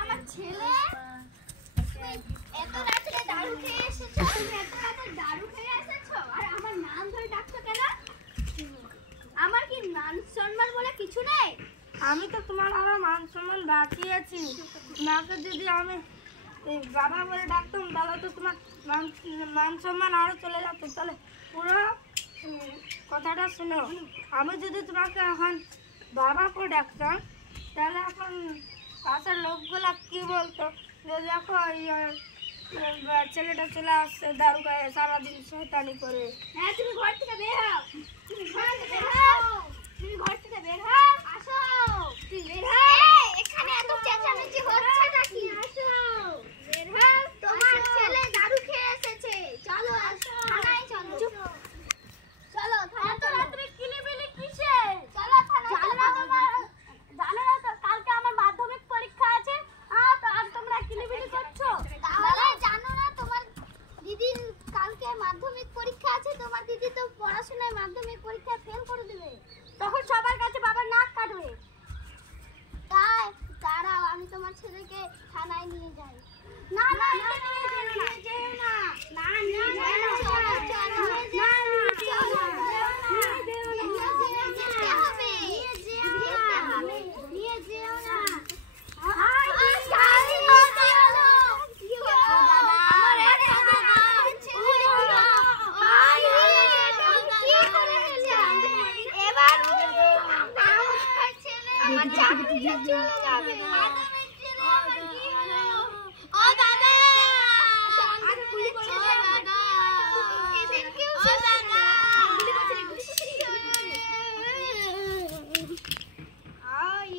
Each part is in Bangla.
আমার ছেলে এত রাতে দারু খেয়ে এসেছো, এত রাতে দারু খেয়ে এসেছো আর আমার নাম ধরে ডাকছো কেন? আমার কি মান সম্মান বলে কিছু নেই? আমি তো তোমার আমার মান সম্মান বাঁচিয়েছি। মাকে যদি আমি বাবা বলে ডাকতাম তাহলে তো তোমার মান সম্মান আরো চলে যেত। তাহলে পুরো কথাটা শোনো, আমি যদি তোমাকে এখন বাবা করে ডাকতাম তাহলে এখন পাশের লোকগুলা কি বলতো যে দেখো ছেলেটা চলে আসছে দারু খায় সারাদিন শয়তানি করে। হ্যাঁ, তুমি ঘর থেকে বের হও, তুমি ঘর থেকে বের হও, তুমি ঘর থেকে বের হও, আসো, তুমি বের হও। এখানে এত চেঁচামেচি হচ্ছে নাকি? আসো, বের হও। তোমার ছেলে দারু খেয়ে এসেছে, চলো থানায় চলো। চলো থানায়। এত রাতে কিলিবিলি কিসে? চলো থানায়। জানো না তো কালকে আমার মাধ্যমিক পরীক্ষা আছে, আর তোমরা কিলিবিলি করছো? তাহলে জানো না তোমার দিদির কালকে মাধ্যমিক পরীক্ষা আছে? তোমার দিদি তো পড়াশোনায় মাধ্যমিক পরীক্ষা ফেল করে দেবে, তখন সবার কাছে বাবার নাক কাটবে। তাই দাঁড়াও, আমি তোমার ছেলেকে থানায় নিয়ে যাই। না না, নিয়ে যেও না, না নিয়ে যেও না, চলো চলো, না নিয়ে যেও না, যেতে হবে, নিয়ে যেও না।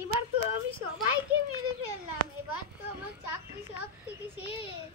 এবার তো আমি সবাইকে মেরে ফেললাম, এবার তো আমার চাকরি সব থেকে শেষ।